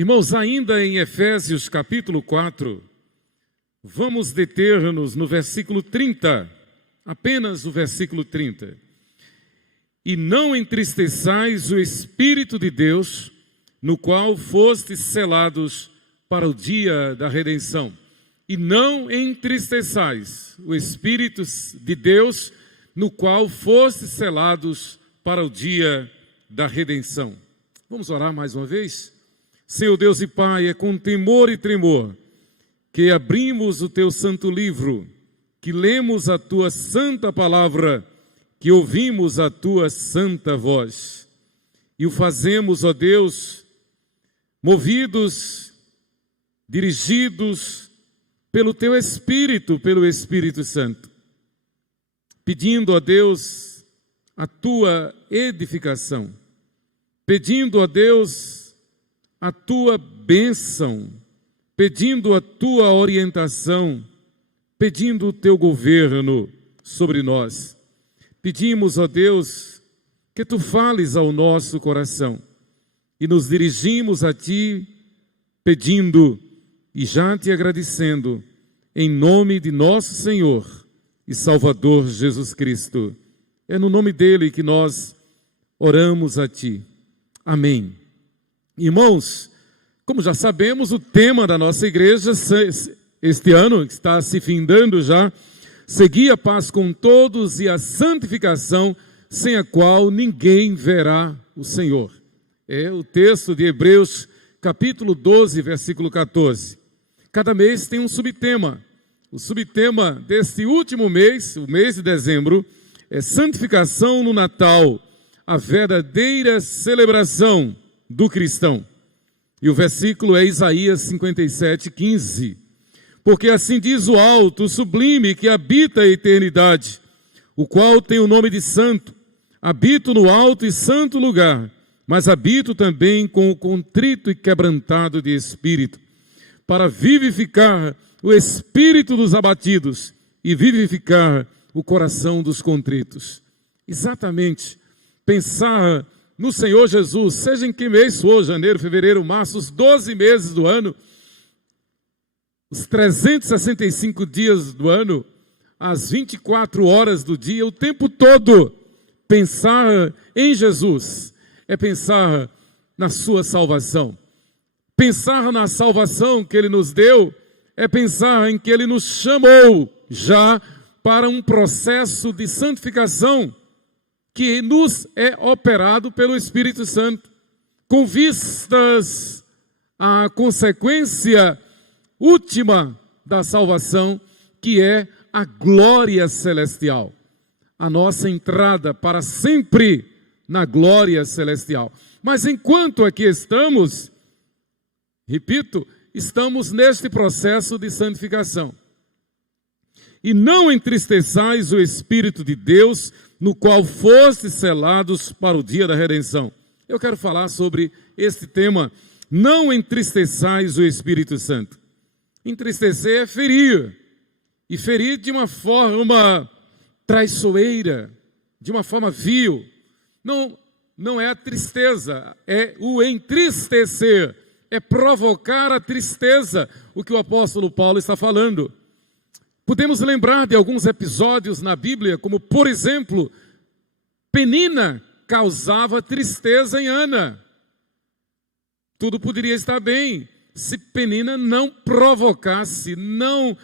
Irmãos, ainda em Efésios capítulo 4, vamos deter-nos no versículo 30, apenas o versículo 30. E não entristeçais o Espírito de Deus, no qual fostes selados para o dia da redenção. E não entristeçais o Espírito de Deus, no qual fostes selados para o dia da redenção. Vamos orar mais uma vez? Senhor Deus e Pai, é com temor e tremor que abrimos o Teu santo livro, que lemos a Tua santa palavra, que ouvimos a Tua santa voz. E o fazemos, ó Deus, movidos, dirigidos pelo Teu Espírito, pelo Espírito Santo. Pedindo, ó Deus, a Tua edificação. Pedindo, ó Deus, a Tua bênção, pedindo a Tua orientação, pedindo o Teu governo sobre nós. Pedimos, ó Deus, que Tu fales ao nosso coração e nos dirigimos a Ti, pedindo e já Te agradecendo, em nome de nosso Senhor e Salvador Jesus Cristo. É no nome dEle que nós oramos a Ti. Amém. Irmãos, como já sabemos, o tema da nossa igreja este ano, que está se findando já, seguir a paz com todos e a santificação, sem a qual ninguém verá o Senhor. É o texto de Hebreus, capítulo 12, versículo 14. Cada mês tem um subtema. O subtema deste último mês, o mês de dezembro, é santificação no Natal, a verdadeira celebração do cristão. E o versículo é Isaías 57, 15. Porque assim diz o alto, o sublime, que habita a eternidade, o qual tem o nome de santo. Habito no alto e santo lugar, mas habito também com o contrito e quebrantado de espírito, para vivificar o espírito dos abatidos e vivificar o coração dos contritos. Exatamente, pensar no Senhor Jesus, seja em que mês for, janeiro, fevereiro, março, os 12 meses do ano, os 365 dias do ano, as 24 horas do dia, o tempo todo, pensar em Jesus, é pensar na sua salvação. Pensar na salvação que Ele nos deu, é pensar em que Ele nos chamou já para um processo de santificação, que nos é operado pelo Espírito Santo, com vistas à consequência última da salvação, que é a glória celestial. A nossa entrada para sempre na glória celestial. Mas enquanto aqui estamos, repito, estamos neste processo de santificação. E não entristeçais o Espírito de Deus, no qual fostes selados para o dia da redenção. Eu quero falar sobre este tema, não entristeçais o Espírito Santo. Entristecer é ferir, e ferir de uma forma traiçoeira, de uma forma vil. Não é a tristeza, é o entristecer, é provocar a tristeza, o que o apóstolo Paulo está falando. Podemos lembrar de alguns episódios na Bíblia, como, por exemplo, Penina causava tristeza em Ana. Tudo poderia estar bem se Penina não provocasse, não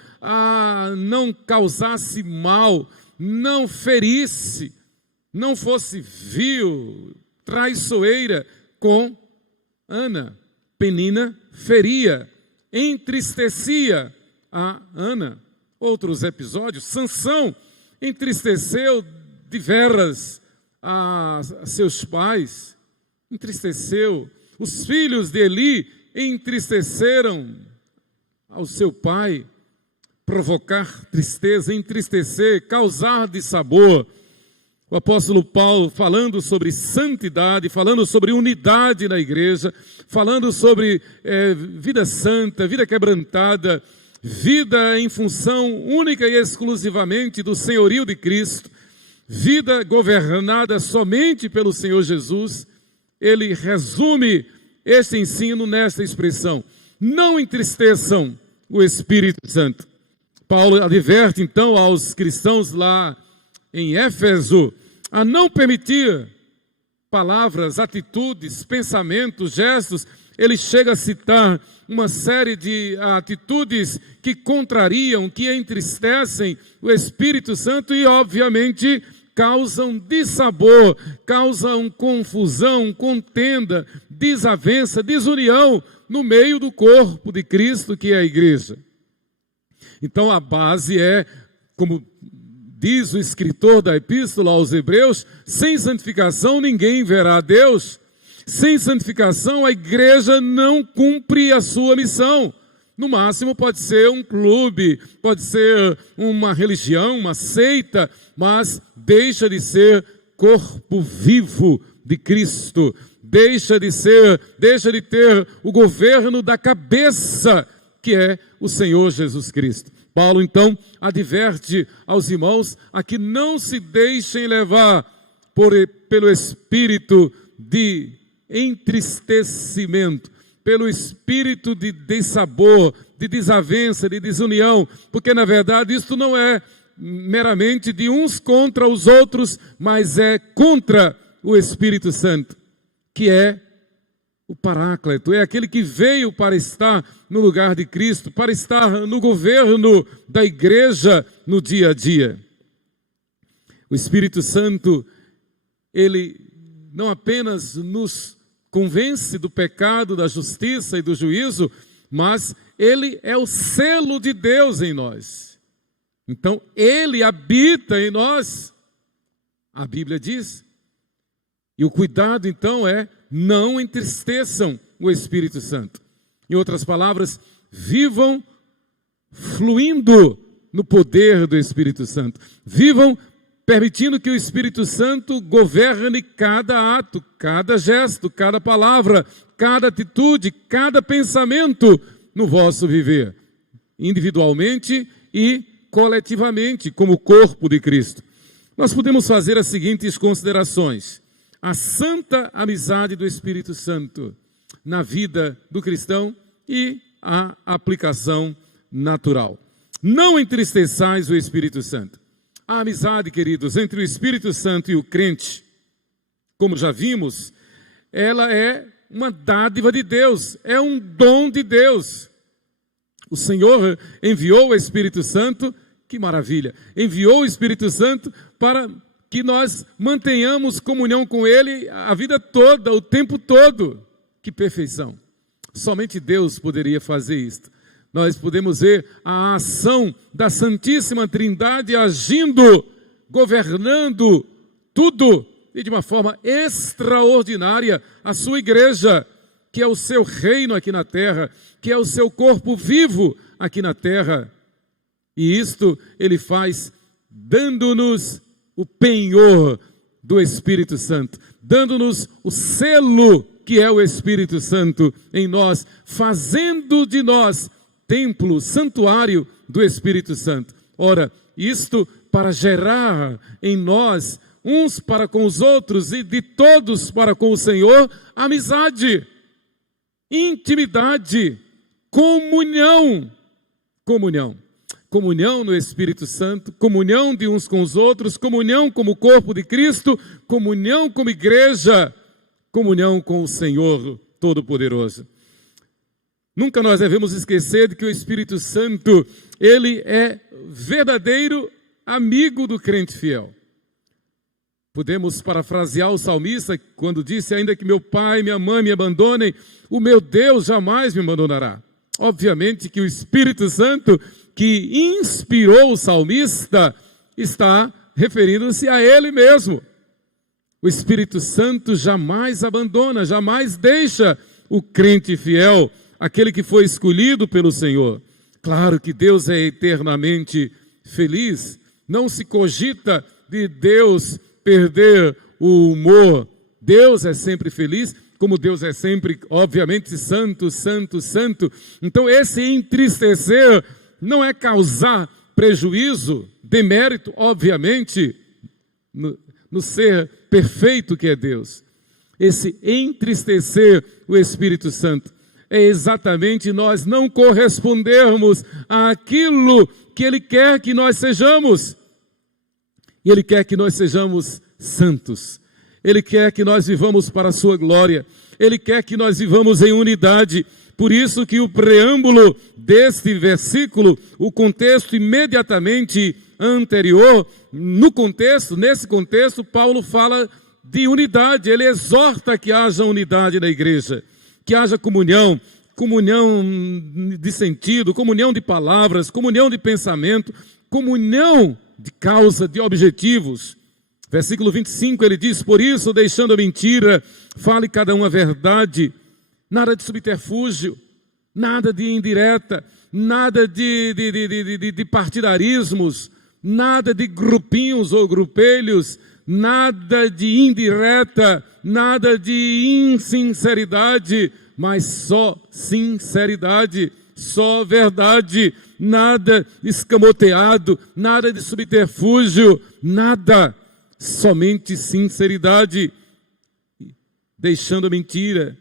causasse mal, não ferisse, não fosse vil, traiçoeira com Ana. Penina feria, entristecia a Ana. Outros episódios, Sansão entristeceu deveras a seus pais, entristeceu. Os filhos de Eli entristeceram ao seu pai, provocar tristeza, entristecer, causar dissabor. O apóstolo Paulo falando sobre santidade, falando sobre unidade na igreja, falando sobre vida santa, vida quebrantada, vida em função única e exclusivamente do senhorio de Cristo, vida governada somente pelo Senhor Jesus. Ele resume este ensino nesta expressão: não entristeçam o Espírito Santo. Paulo adverte então aos cristãos lá em Éfeso a não permitir palavras, atitudes, pensamentos, gestos. Ele chega a citar uma série de atitudes que contrariam, que entristecem o Espírito Santo e, obviamente, causam dissabor, causam confusão, contenda, desavença, desunião no meio do corpo de Cristo, que é a igreja. Então a base é, como diz o escritor da epístola aos Hebreus, sem santificação ninguém verá a Deus. Sem santificação a igreja não cumpre a sua missão. No máximo pode ser um clube, pode ser uma religião, uma seita, mas deixa de ser corpo vivo de Cristo. Deixa de ter o governo da cabeça, que é o Senhor Jesus Cristo. Paulo então adverte aos irmãos a que não se deixem levar pelo espírito de entristecimento, pelo espírito de dissabor, de desavença, de desunião, porque na verdade isto não é meramente de uns contra os outros, mas é contra o Espírito Santo, que é o Paráclito, é aquele que veio para estar no lugar de Cristo, para estar no governo da igreja no dia a dia. O Espírito Santo, ele não apenas nos convence do pecado, da justiça e do juízo, mas ele é o selo de Deus em nós. Então, ele habita em nós, a Bíblia diz. E o cuidado, então, é não entristeçam o Espírito Santo. Em outras palavras, vivam fluindo no poder do Espírito Santo. Vivam permitindo que o Espírito Santo governe cada ato, cada gesto, cada palavra, cada atitude, cada pensamento no vosso viver, individualmente e coletivamente, como corpo de Cristo. Nós podemos fazer as seguintes considerações: a santa amizade do Espírito Santo na vida do cristão e a aplicação natural. Não entristeçais o Espírito Santo. A amizade, queridos, entre o Espírito Santo e o crente, como já vimos, ela é uma dádiva de Deus, é um dom de Deus. O Senhor enviou o Espírito Santo, que maravilha, enviou o Espírito Santo para que nós mantenhamos comunhão com Ele a vida toda, o tempo todo. Que perfeição! Somente Deus poderia fazer isto. Nós podemos ver a ação da Santíssima Trindade agindo, governando tudo e de uma forma extraordinária a sua igreja, que é o seu reino aqui na terra, que é o seu corpo vivo aqui na terra. E isto Ele faz dando-nos o penhor do Espírito Santo, dando-nos o selo que é o Espírito Santo em nós, fazendo de nós templo, santuário do Espírito Santo. Ora, isto para gerar em nós, uns para com os outros e de todos para com o Senhor, amizade, intimidade, comunhão. Comunhão no Espírito Santo, comunhão de uns com os outros, comunhão como corpo de Cristo, comunhão como igreja, comunhão com o Senhor Todo-Poderoso. Nunca nós devemos esquecer de que o Espírito Santo, ele é verdadeiro amigo do crente fiel. Podemos parafrasear o salmista quando disse: ainda que meu pai e minha mãe me abandonem, o meu Deus jamais me abandonará. Obviamente que o Espírito Santo que inspirou o salmista está referindo-se a ele mesmo. O Espírito Santo jamais abandona, jamais deixa o crente fiel, aquele que foi escolhido pelo Senhor. Claro que Deus é eternamente feliz. Não se cogita de Deus perder o humor. Deus é sempre feliz, como Deus é sempre, obviamente, santo, santo, santo. Então esse entristecer não é causar prejuízo, demérito, obviamente, no ser perfeito que é Deus. esse entristecer o Espírito Santo, é exatamente nós não correspondermos àquilo que Ele quer que nós sejamos. E Ele quer que nós sejamos santos. Ele quer que nós vivamos para a sua glória. Ele quer que nós vivamos em unidade. Por isso que o preâmbulo deste versículo, o contexto imediatamente anterior, nesse contexto, Paulo fala de unidade. Ele exorta que haja unidade na igreja, que haja comunhão de sentido, comunhão de palavras, comunhão de pensamento, comunhão de causa, de objetivos. Versículo 25, ele diz: por isso, deixando a mentira, fale cada um a verdade, nada de subterfúgio, nada de indireta, nada de partidarismos, nada de grupinhos ou grupelhos, nada de indireta, nada de insinceridade, mas só sinceridade, só verdade, nada escamoteado, nada de subterfúgio, nada, somente sinceridade. Deixando a mentira,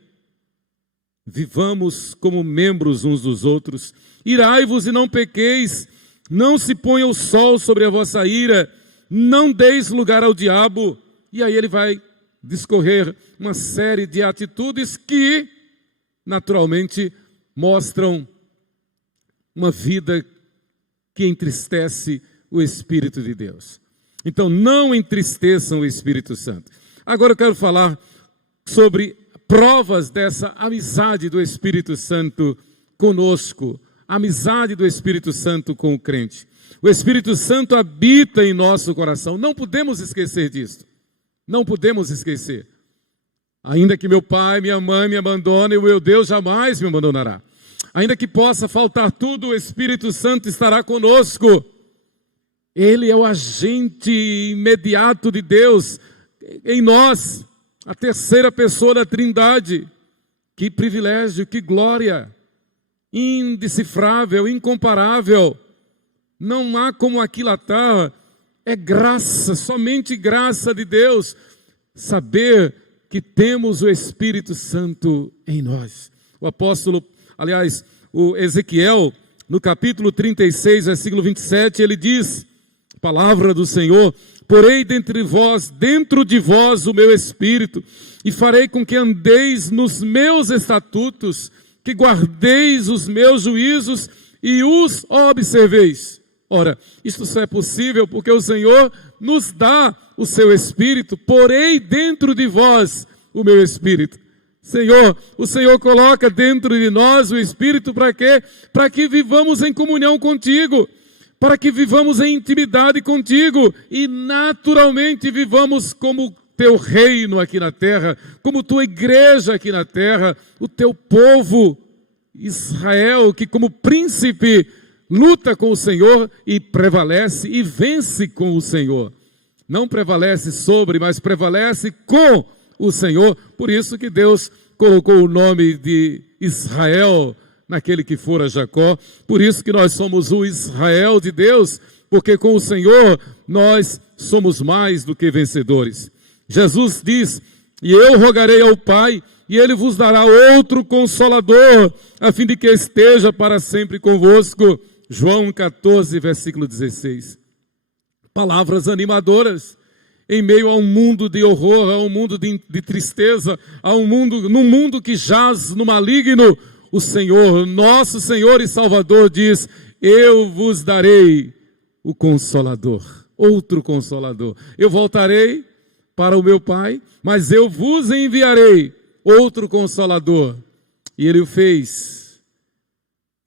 vivamos como membros uns dos outros. Irai-vos e não pequeis, não se ponha o sol sobre a vossa ira, não deis lugar ao diabo. E aí ele vai discorrer uma série de atitudes que, naturalmente, mostram uma vida que entristece o Espírito de Deus. Então, não entristeçam o Espírito Santo. Agora eu quero falar sobre provas dessa amizade do Espírito Santo conosco, amizade do Espírito Santo com o crente. O Espírito Santo habita em nosso coração, não podemos esquecer disso, não podemos esquecer. Ainda que meu pai, minha mãe me abandonem, o meu Deus jamais me abandonará. Ainda que possa faltar tudo, o Espírito Santo estará conosco. Ele é o agente imediato de Deus em nós, a terceira pessoa da Trindade. Que privilégio, que glória, indecifrável, incomparável. Não há como aquilatar, é graça, somente graça de Deus, saber que temos o Espírito Santo em nós. O apóstolo, o Ezequiel, no capítulo 36, versículo 27, ele diz, palavra do Senhor: porei dentro de vós o meu Espírito, e farei com que andeis nos meus estatutos, que guardeis os meus juízos e os observeis. Ora, isto só é possível porque o Senhor nos dá o seu Espírito. Porei dentro de vós o meu Espírito. Senhor, o Senhor coloca dentro de nós o Espírito para quê? Para que vivamos em comunhão contigo, para que vivamos em intimidade contigo e naturalmente vivamos como teu reino aqui na terra, como tua igreja aqui na terra, o teu povo Israel, que como príncipe luta com o Senhor e prevalece e vence com o Senhor. Não prevalece sobre, mas prevalece com o Senhor. Por isso que Deus colocou o nome de Israel naquele que fora Jacó. Por isso que nós somos o Israel de Deus, porque com o Senhor nós somos mais do que vencedores. Jesus diz: e eu rogarei ao Pai, e Ele vos dará outro Consolador, a fim de que esteja para sempre convosco. João 14, versículo 16. Palavras animadoras, em meio a um mundo de horror, a um mundo de tristeza, num mundo que jaz no maligno. O Senhor, nosso Senhor e Salvador diz: eu vos darei o Consolador, outro Consolador. Eu voltarei para o meu Pai, mas eu vos enviarei outro Consolador. E Ele o fez,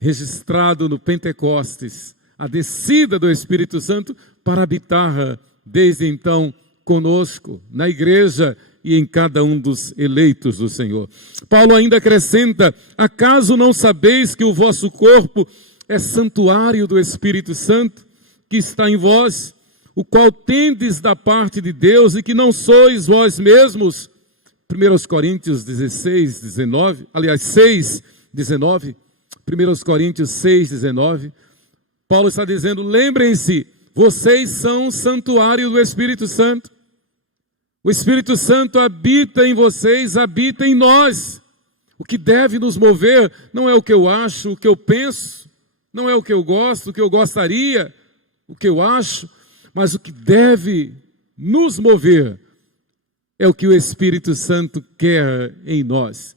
registrado no Pentecostes, a descida do Espírito Santo para habitar desde então conosco, na igreja e em cada um dos eleitos do Senhor. Paulo ainda acrescenta: acaso não sabeis que o vosso corpo é santuário do Espírito Santo, que está em vós, o qual tendes da parte de Deus e que não sois vós mesmos? 1 Coríntios 16, 19, aliás 6, 19, 1 Coríntios 6, 19, Paulo está dizendo: lembrem-se, vocês são santuário do Espírito Santo. O Espírito Santo habita em vocês, habita em nós. O que deve nos mover não é o que eu acho, o que eu penso, não é o que eu gosto, o que eu gostaria, o que eu acho, mas o que deve nos mover é o que o Espírito Santo quer em nós.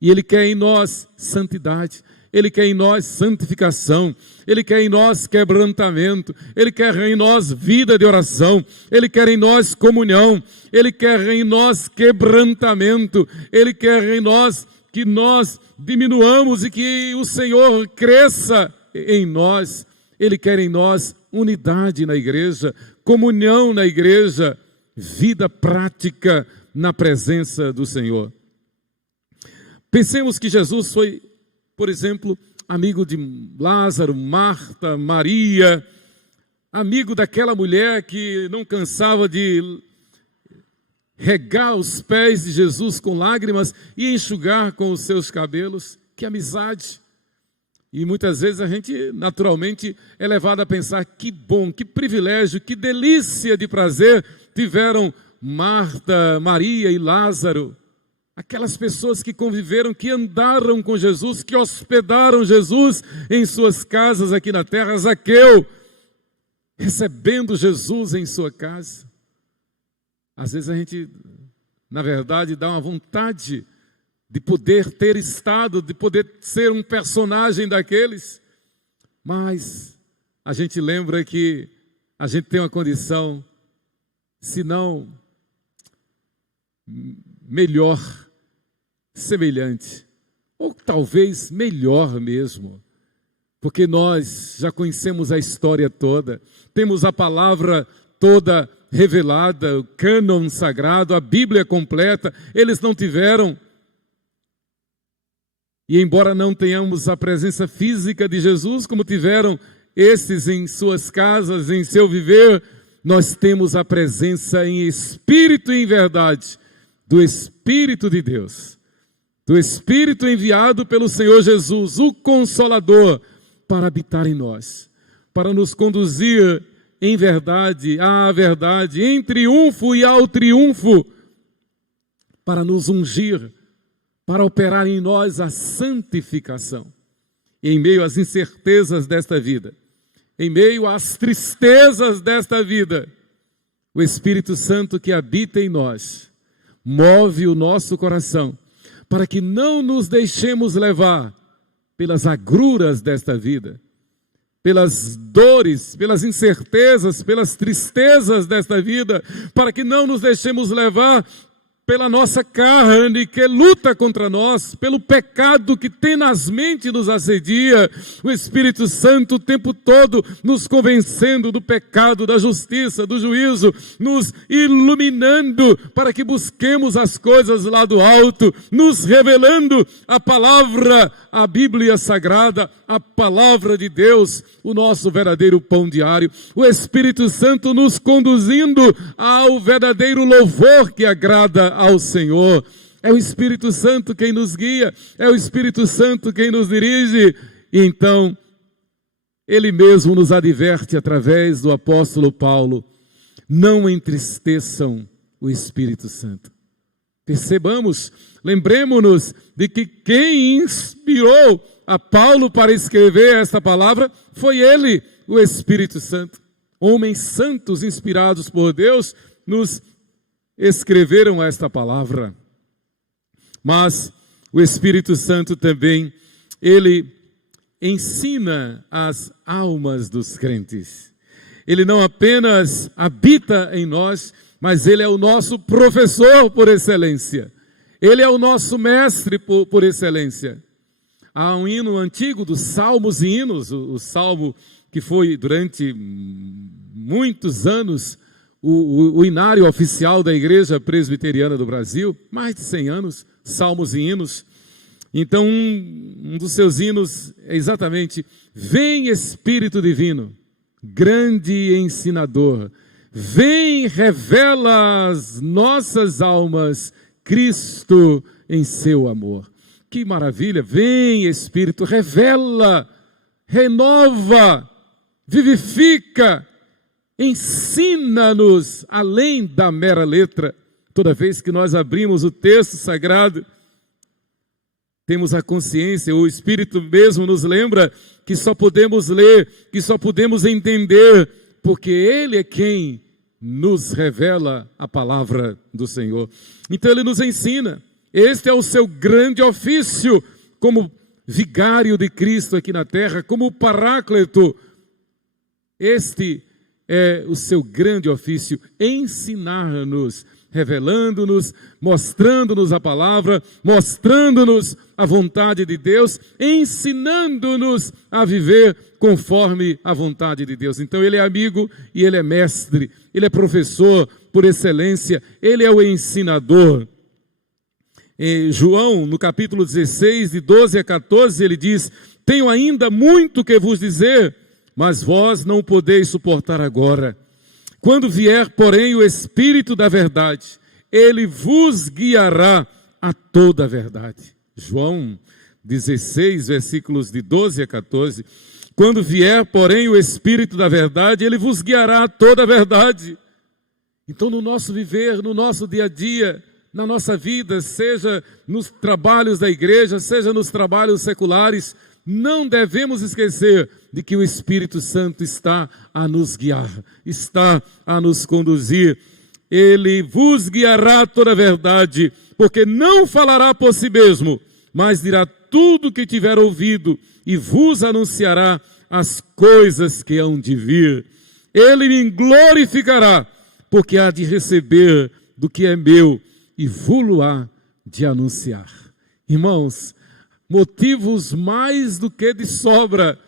E Ele quer em nós santidade, Ele quer em nós santificação, Ele quer em nós quebrantamento, Ele quer em nós vida de oração, Ele quer em nós comunhão, Ele quer em nós quebrantamento, Ele quer em nós que nós diminuamos e que o Senhor cresça em nós. Ele quer em nós unidade na igreja, comunhão na igreja, vida prática na presença do Senhor. Pensemos que Jesus foi, por exemplo, amigo de Lázaro, Marta, Maria, amigo daquela mulher que não cansava de regar os pés de Jesus com lágrimas e enxugar com os seus cabelos. Que amizade! E muitas vezes a gente naturalmente é levado a pensar que bom, que privilégio, que delícia de prazer tiveram Marta, Maria e Lázaro. Aquelas pessoas que conviveram, que andaram com Jesus, que hospedaram Jesus em suas casas aqui na terra. Zaqueu, recebendo Jesus em sua casa. Às vezes a gente, na verdade, dá uma vontade de poder ter estado, de poder ser um personagem daqueles. Mas a gente lembra que a gente tem uma condição, se não melhor, semelhante, ou talvez melhor mesmo, porque nós já conhecemos a história toda, temos a palavra toda revelada, o cânon sagrado, a Bíblia completa. Eles não tiveram. E embora não tenhamos a presença física de Jesus, como tiveram esses em suas casas, em seu viver, nós temos a presença em espírito e em verdade do Espírito de Deus, do Espírito enviado pelo Senhor Jesus, o Consolador, para habitar em nós, para nos conduzir em verdade, à verdade, em triunfo e ao triunfo, para nos ungir, para operar em nós a santificação. E em meio às incertezas desta vida, em meio às tristezas desta vida, o Espírito Santo que habita em nós, move o nosso coração, para que não nos deixemos levar pelas agruras desta vida, pelas dores, pelas incertezas, pelas tristezas desta vida, para que não nos deixemos levar pela nossa carne que luta contra nós, pelo pecado que tenazmente nos assedia, o Espírito Santo o tempo todo nos convencendo do pecado, da justiça, do juízo, nos iluminando para que busquemos as coisas lá do alto, nos revelando a palavra, a Bíblia Sagrada, a palavra de Deus, o nosso verdadeiro pão diário, o Espírito Santo nos conduzindo ao verdadeiro louvor que agrada ao Senhor. É o Espírito Santo quem nos guia, é o Espírito Santo quem nos dirige. E então, Ele mesmo nos adverte através do apóstolo Paulo: não entristeçam o Espírito Santo. Percebamos, lembremos-nos de que quem inspirou a Paulo para escrever esta palavra foi ele, o Espírito Santo. Homens santos inspirados por Deus nos escreveram esta palavra. Mas o Espírito Santo também, ele ensina as almas dos crentes. Ele não apenas habita em nós, mas ele é o nosso professor por excelência. Ele é o nosso mestre por excelência. Há um hino antigo dos Salmos e Hinos, o salmo que foi durante muitos anos o hinário oficial da Igreja Presbiteriana do Brasil, mais de 100 anos, Salmos e Hinos. Então, um dos seus hinos é exatamente: vem Espírito Divino, grande ensinador, vem, revela às nossas almas Cristo em seu amor. Que maravilha! Vem Espírito, revela, renova, vivifica, ensina-nos além da mera letra, Toda vez que nós abrimos o texto sagrado, temos a consciência, o Espírito mesmo nos lembra que só podemos ler, que só podemos entender, porque Ele é quem nos revela a palavra do Senhor. Então Ele nos ensina. Este é o seu grande ofício como vigário de Cristo aqui na terra, como paráclito. Este é o seu grande ofício, ensinar-nos, revelando-nos, mostrando-nos a palavra, mostrando-nos a vontade de Deus, ensinando-nos a viver conforme a vontade de Deus. Então Ele é amigo e Ele é mestre, Ele é professor por excelência, Ele é o ensinador. Em João, no capítulo 16, de 12 a 14, ele diz: tenho ainda muito que vos dizer, mas vós não podeis suportar agora. Quando vier, porém, o Espírito da verdade, Ele vos guiará a toda a verdade. João 16, versículos de 12 a 14. Quando vier, porém, o Espírito da verdade, Ele vos guiará a toda a verdade. Então, no nosso viver, no nosso dia a dia, na nossa vida, seja nos trabalhos da igreja, seja nos trabalhos seculares, não devemos esquecer de que o Espírito Santo está a nos guiar, está a nos conduzir. Ele vos guiará toda a verdade, porque não falará por si mesmo, mas dirá tudo o que tiver ouvido e vos anunciará as coisas que hão de vir. Ele me glorificará, porque há de receber do que é meu e vou-lo-á de anunciar. Irmãos, motivos mais do que de sobra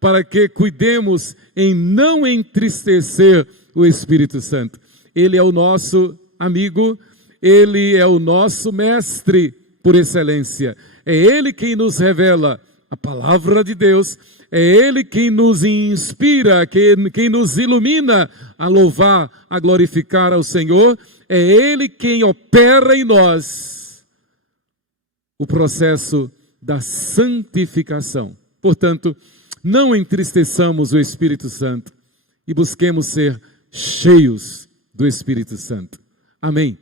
para que cuidemos em não entristecer o Espírito Santo. Ele é o nosso amigo, Ele é o nosso mestre por excelência. É Ele quem nos revela a palavra de Deus, é Ele quem nos inspira, quem nos ilumina a louvar, a glorificar ao Senhor, é Ele quem opera em nós o processo da santificação. Portanto, não entristeçamos o Espírito Santo e busquemos ser cheios do Espírito Santo. Amém.